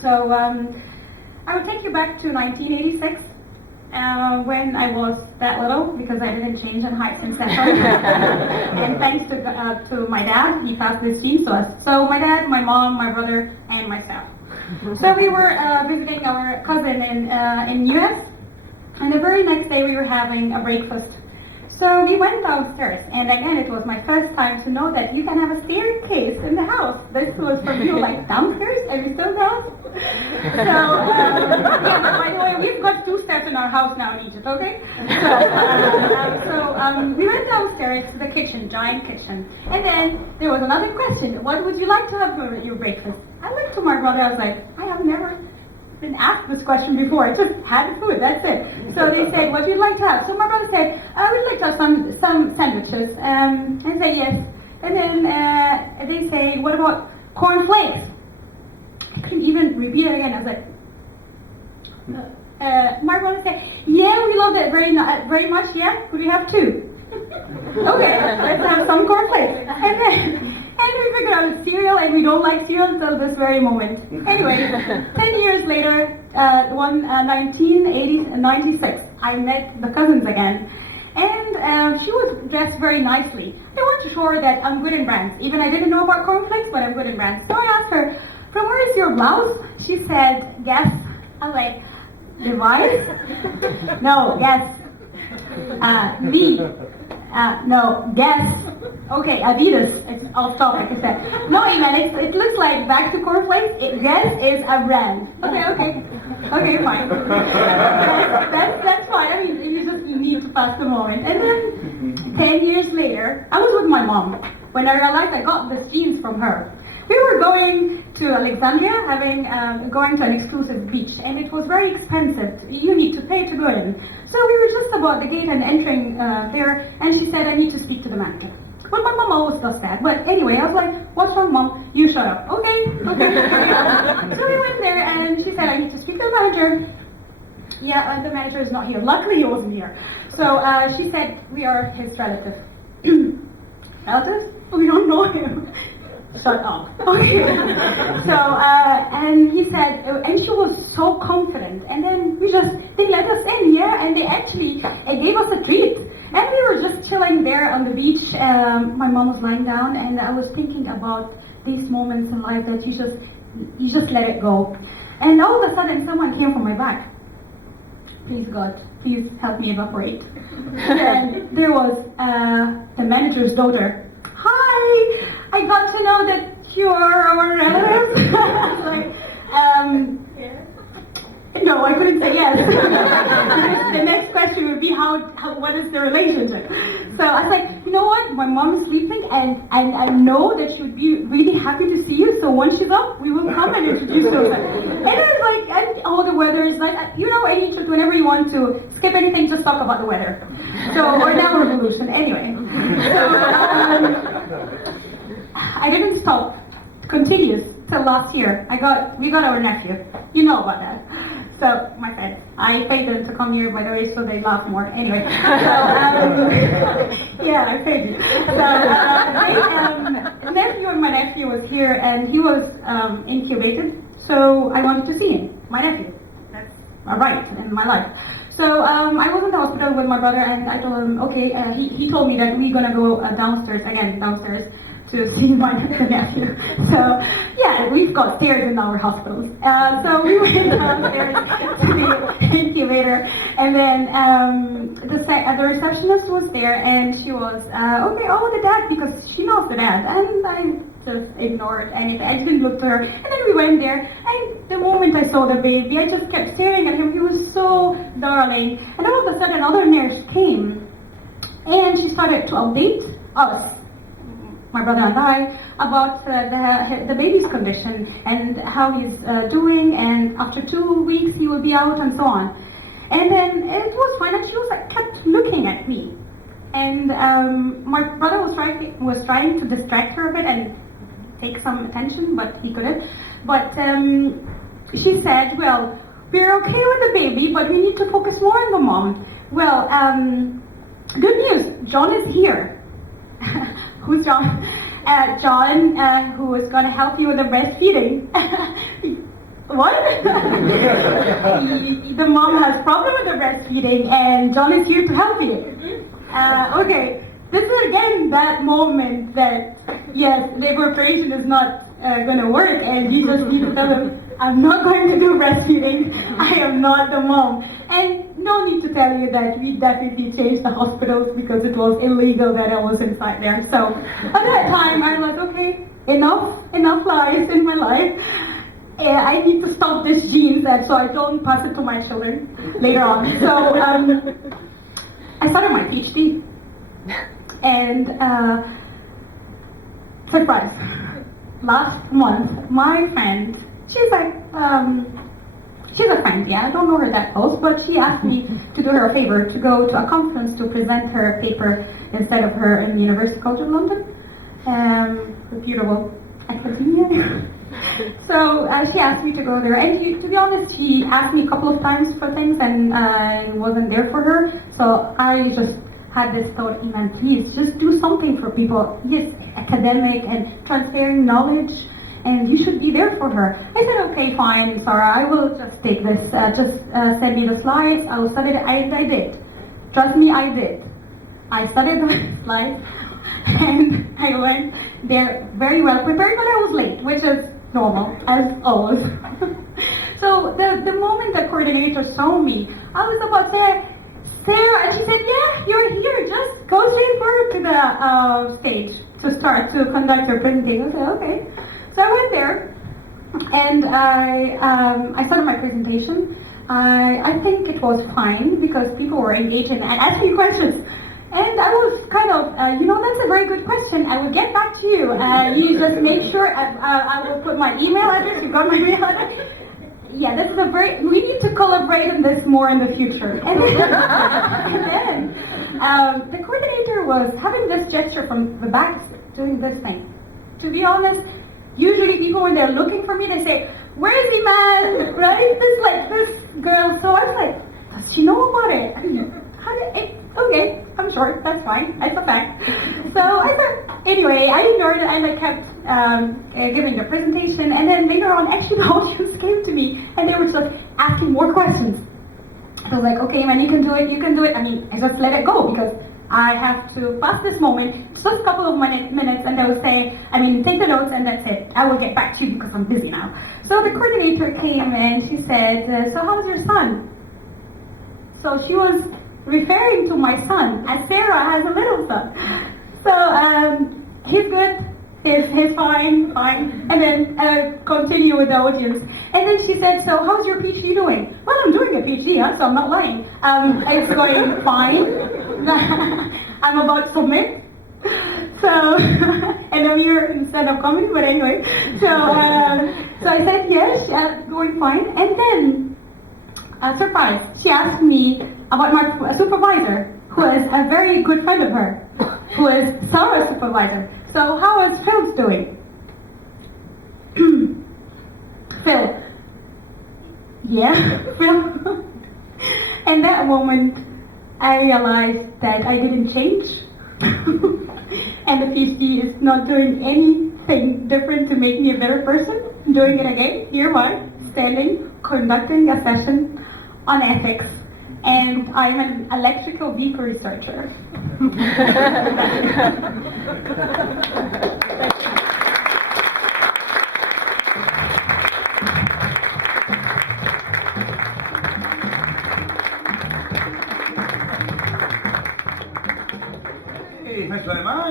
So I will take you back to 1986. When I was that little, because I didn't change in height since that time. And thanks to my dad, he passed this gene to us. So my dad, my mom, my brother, and myself. So we were visiting our cousin in US, and the very next day we were having a breakfast. So we went downstairs, and again, it was my first time to know that you can have a staircase in the house. This was for you, like downstairs, are you still down? So, yeah, but by the way, we've got 2 steps in our house now in Egypt, okay? So we went downstairs to the kitchen, giant kitchen, and then there was another question. What would you like to have for your breakfast? I looked to my brother, I was like, I have never been asked this question before. I just had the food, that's it. So they said, what would you like to have? So my brother said, I would like to have some sandwiches. And I said, yes. And then they say, what about cornflakes? I couldn't even repeat it again. I was like, my brother said, yeah, we love that very much, yeah? Could we have 2? Okay, let's have some cornflakes. And we figured out cereal, and we don't like cereal until this very moment. Anyway, 10 years later, 1996, I met the cousins again. And she was dressed very nicely. They weren't sure that I'm good in brands. Even I didn't know about cornflakes, but I'm good in brands. So I asked her, from where is your blouse? She said, guess. I was like, Levi's? No, guess. No, guess. Okay, Adidas. It's off topic. I said, no, Eiman, it looks like back to cornflakes. Guess is a brand. Okay, fine. That's fine. I mean, you need to pass the moment. And then 10 years later, I was with my mom when I realized I got these jeans from her. We were going to Alexandria, going to an exclusive beach, and it was very expensive. You need to pay to go in. So we were just about the gate and entering there, and she said, I need to speak to the manager. Well, my mom always does that. But anyway, I was like, what's wrong, Mom? You shut up. Okay. So we went there, and she said, I need to speak to the manager. Yeah, the manager is not here. Luckily, he wasn't here. So she said, we are his relative. Relatives? We don't know him. Shut up. Okay. So, and he said, and she was so confident. And then they let us in, yeah, and they actually gave us a treat. And we were just chilling there on the beach. My mom was lying down, and I was thinking about these moments in life that you just let it go. And all of a sudden, someone came from my back. Please God, please help me evaporate. And there was the manager's daughter. Hi, I got to know that you're our relatives. I was like, no, I couldn't say yes. The next question would be, what is the relationship? So I was like, you know what? My mom is sleeping, and I know that she would be really happy to see you. So once she's up, we will come and introduce her. And I was like, and all the weather is like, in Egypt, whenever you want to skip anything, just talk about the weather. So, or now revolution. Anyway. So, I didn't stop. Continues till last year. We got our nephew. You know about that. So, my friends, I paid them to come here, by the way, so they laugh more. Anyway, yeah, I paid you. So, my nephew was here, and he was incubated. So I wanted to see him, my nephew. That's a right in my life. So I was in the hospital with my brother, and I told him, okay. He told me that we're gonna go downstairs to see my nephew. So, yeah, we've got stairs in our hospitals. So we went downstairs to the incubator, and then the receptionist was there, and she was, okay, the dad, because she knows the dad. And I just ignored anything. I didn't look to her. And then we went there, and the moment I saw the baby, I just kept staring at him. He was so darling. And all of a sudden, another nurse came, and she started to update us, my brother and I, about the baby's condition and how he's doing, and after 2 weeks he will be out, and so on. And then it was fine, and she was kept looking at me. And my brother was trying to distract her a bit and take some attention, but he couldn't. But she said, well, we're okay with the baby, but we need to focus more on the mom. Well, good news, John is here. Who's John? John, who is going to help you with the breastfeeding. what? The mom has problem with the breastfeeding, and John is here to help you. Okay, this is again that moment that, yes, labor operation is not going to work, and you just need to tell them, I'm not going to do breastfeeding. I am not the mom. And no need to tell you that we definitely changed the hospitals because it was illegal that I was inside there. So at that time, I was like, okay, enough lies in my life. I need to stop this gene so I don't pass it to my children later on. So I started my PhD, and surprise, last month, my friend, she's a friend, yeah, I don't know her that close, but she asked me to do her a favor to go to a conference to present her paper instead of her in the University College of London, reputable academia. So she asked me to go there, and to be honest, she asked me a couple of times for things, and I wasn't there for her. So I just had this thought, Eiman, please just do something for people. Yes, academic and transferring knowledge, and you should be there for her. I said, okay, fine, Sarah, I will just take this. Send me the slides. I will study it. I did. Trust me, I did. I studied the slides, and I went there very well prepared, but I was late, which is normal, as always. So the moment the coordinator saw me, I was about to say, Sarah, and she said, yeah, you're here, just go straight forward to the stage to start to conduct your presentation. I said, okay. So I went there, and I started my presentation. I think it was fine because people were engaging and asking me questions. And I was kind of, that's a very good question. I will get back to you. You just make sure I will put my email address. You got my email address? Yeah, this is we need to collaborate on this more in the future. And then the coordinator was having this gesture from the back, doing this thing. To be honest, usually people, when they're looking for me, they say, where is Eiman? Right? This girl. So I was like, does she know about it? I mean, okay, I'm sure, that's fine, it's a fact. So I said, anyway, I ignored it and I kept giving the presentation, and then later on, actually the audience came to me and they were just asking more questions. I was like, okay, man, you can do it. I mean, I just let it go because I have to pass this moment. It's just a couple of minutes, and they will say, take the notes and that's it. I will get back to you because I'm busy now. So the coordinator came and she said, so how's your son? So she was referring to my son, as Sarah has a little son. So he's good, he's fine. And then continue with the audience. And then she said, so how's your PhD doing? Well, I'm doing a PhD, so I'm not lying. It's going fine. I'm about to submit. So, and I'm here instead of coming, but anyway. So I said, yes, going fine. And then, surprise, she asked me about my supervisor, who is a very good friend of her, who is Sarah's supervisor. So how is Phil doing? Phil. Yeah, Phil. And that moment, I realized that I didn't change. And the PhD is not doing anything different to make me a better person. I'm doing it again, here I standing, conducting a session on ethics. And I'm an electrical vehicle researcher. Hey, thanks very much.